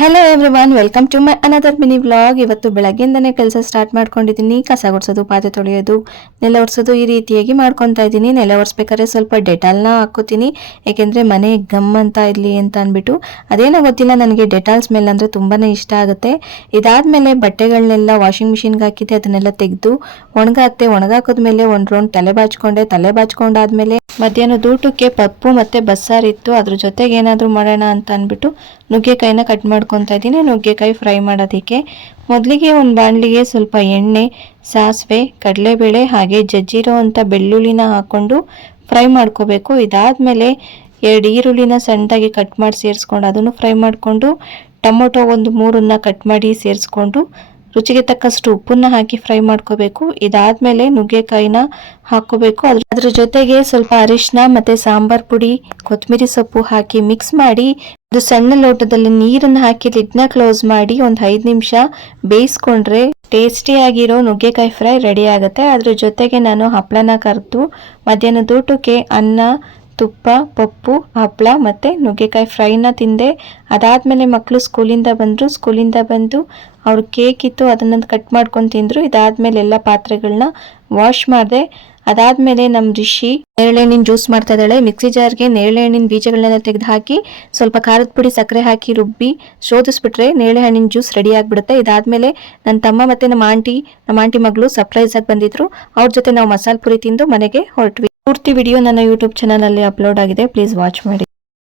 Hello everyone, welcome to my another mini vlog. ಇವತ್ತು ಬೆಳಗ್ಗೆಯಿಂದನೇ ಕೆಲಸ ಸ್ಟಾರ್ಟ್ ಮಾಡ್ಕೊಂಡಿದ್ದೀನಿ. ಕಸ ಗುಡಿಸೋದು, ಪಾತ್ರೆ ತೊಳೆಯೋದು, ನೆಲ ಒರೆಸೋದು ಈ ರೀತಿಯಾಗಿ ಮಾಡ್ಕೊತಾ ಇದ್ದೀನಿ. ನೆಲ ಒರೆಸ್ಬೇಕಾದ್ರೆ ಸ್ವಲ್ಪ ಡೆಟಾಲ್ನ ಹಾಕೋತೀನಿ, ಯಾಕೆಂದರೆ ಮನೆ ಗಮ್ ಅಂತ ಇರಲಿ ಅಂತ ಅಂದ್ಬಿಟ್ಟು. ಅದೇನೋ ಗೊತ್ತಿಲ್ಲ, ನನಗೆ ಡೆಟಾಲ್ ಸ್ಮೆಲ್ ಅಂದರೆ ತುಂಬಾ ಇಷ್ಟ ಆಗುತ್ತೆ. ಇದಾದಮೇಲೆ ಬಟ್ಟೆಗಳನ್ನೆಲ್ಲ ವಾಷಿಂಗ್ ಮಿಷಿನ್ಗೆ ಹಾಕಿದ್ದೆ, ಅದನ್ನೆಲ್ಲ ತೆಗೆದು ಒಣಗಾಕೋದ್ಮೇಲೆ ಒಂದು ರೌಂಡ್ ತಲೆ ಬಾಚ್ಕೊಂಡಾದ್ಮೇಲೆ ಮಧ್ಯಾಹ್ನದ ಊಟಕ್ಕೆ ಪಪ್ಪು ಮತ್ತು ಬಸ್ಸಾರಿತ್ತು. ಅದ್ರ ಜೊತೆಗೆ ಏನಾದರೂ ಮಾಡೋಣ ಅಂತ ಅಂದ್ಬಿಟ್ಟು ನುಗ್ಗೆಕಾಯಿನ ಕಟ್ ಮಾಡ್ಕೊತಾ ಇದ್ದೀನಿ. ನುಗ್ಗೆಕಾಯಿ ಫ್ರೈ ಮಾಡೋದಕ್ಕೆ ಮೊದಲಿಗೆ ಒಂದು ಬಾಣಲಿಗೆ ಸ್ವಲ್ಪ ಎಣ್ಣೆ, ಸಾಸಿವೆ, ಕಡಲೆಬೇಳೆ ಹಾಗೆ ಜಜ್ಜಿರೋ ಅಂಥ ಬೆಳ್ಳುಳ್ಳಿನ ಹಾಕ್ಕೊಂಡು ಫ್ರೈ ಮಾಡ್ಕೋಬೇಕು. ಇದಾದಮೇಲೆ 2 ಈರುಳ್ಳಿನ ಸಣ್ಣದಾಗಿ ಕಟ್ ಮಾಡಿ ಸೇರಿಸ್ಕೊಂಡು ಅದನ್ನು ಫ್ರೈ ಮಾಡಿಕೊಂಡು, ಟೊಮೊಟೊ ಒಂದು 3 ಕಟ್ ಮಾಡಿ ಸೇರಿಸ್ಕೊಂಡು ರುಚಿಗೆ ತಕ್ಕಷ್ಟು ಉಪ್ಪನ್ನ ಹಾಕಿ ಫ್ರೈ ಮಾಡ್ಕೋಬೇಕು. ಇದಾದ್ಮೇಲೆ ನುಗ್ಗೆಕಾಯಿನ ಹಾಕೋಬೇಕು. ಅದ್ರ ಜೊತೆಗೆ ಸ್ವಲ್ಪ ಅರಿಶಿನ ಮತ್ತೆ ಸಾಂಬಾರ್ ಪುಡಿ, ಕೊತ್ತಂಬರಿ ಸೊಪ್ಪು ಹಾಕಿ ಮಿಕ್ಸ್ ಮಾಡಿ ಒಂದು ಸಣ್ಣ ಲೋಟದಲ್ಲಿ ನೀರನ್ನು ಹಾಕಿ ಲಿಡ್ನ ಕ್ಲೋಸ್ ಮಾಡಿ ಒಂದು 5 ನಿಮಿಷ ಬೇಯಿಸ್ಕೊಂಡ್ರೆ ಟೇಸ್ಟಿಯಾಗಿರೋ ನುಗ್ಗೆಕಾಯಿ ಫ್ರೈ ರೆಡಿ ಆಗುತ್ತೆ. ಅದ್ರ ಜೊತೆಗೆ ನಾನು ಹಪ್ಪಳನ ಕರೆದು ಮಧ್ಯಾಹ್ನದ ಊಟಕ್ಕೆ ಅನ್ನ, ತುಪ್ಪ, ಪಪ್ಪು, ಹಪ್ಪಳ ಮತ್ತು ನುಗ್ಗೆಕಾಯಿ ಫ್ರೈನ ತಿಂದೆ. ಅದಾದಮೇಲೆ ಮಕ್ಕಳು ಸ್ಕೂಲಿಂದ ಬಂದು ಅವ್ರ ಕೇಕ್ ಇತ್ತು, ಅದನ್ನು ಕಟ್ ಮಾಡ್ಕೊಂಡು ತಿಂದರು. ಇದಾದಮೇಲೆ ಎಲ್ಲ ಪಾತ್ರೆಗಳನ್ನ ವಾಶ್ ಮಾಡಿದೆ. ಅದಾದಮೇಲೆ ನಮ್ಮ ರಿಷಿ ನೇರಳೆ ಹಣ್ಣಿನ ಜ್ಯೂಸ್ ಮಾಡ್ತಾ ಇದ್ದಾಳೆ. ಮಿಕ್ಸಿ ಜಾರ್ಗೆ ನೇರಳೆ ಹಣ್ಣಿನ ಬೀಜಗಳನ್ನೆಲ್ಲ ತೆಗೆದು ಹಾಕಿ ಸ್ವಲ್ಪ ಖಾರದ ಪುಡಿ, ಸಕ್ಕರೆ ಹಾಕಿ ರುಬ್ಬಿ ಶೋಧಿಸ್ಬಿಟ್ರೆ ನೇರಳೆ ಹಣ್ಣಿನ ಜ್ಯೂಸ್ ರೆಡಿ ಆಗಿಬಿಡುತ್ತೆ. ಇದಾದಮೇಲೆ ನನ್ನ ತಮ್ಮ ಮತ್ತು ನಮ್ಮ ಆಂಟಿ ಮಗಳು ಸರ್ಪ್ರೈಸ್ ಆಗಿ ಬಂದಿದ್ರು. ಅವ್ರ ಜೊತೆ ನಾವು ಮಸಾಲೆ ಪುರಿ ತಿಂದು ಮನೆಗೆ ಹೊರಟ್ವಿ. ಪೂರ್ತಿ ವಿಡಿಯೋ ನನ್ನ ಯೂಟ್ಯೂಬ್ ಚಾನಲಲ್ಲಿ ಅಪ್ಲೋಡ್ ಆಗಿದೆ, ಪ್ಲೀಸ್ ವಾಚ್ ಮಾಡಿ.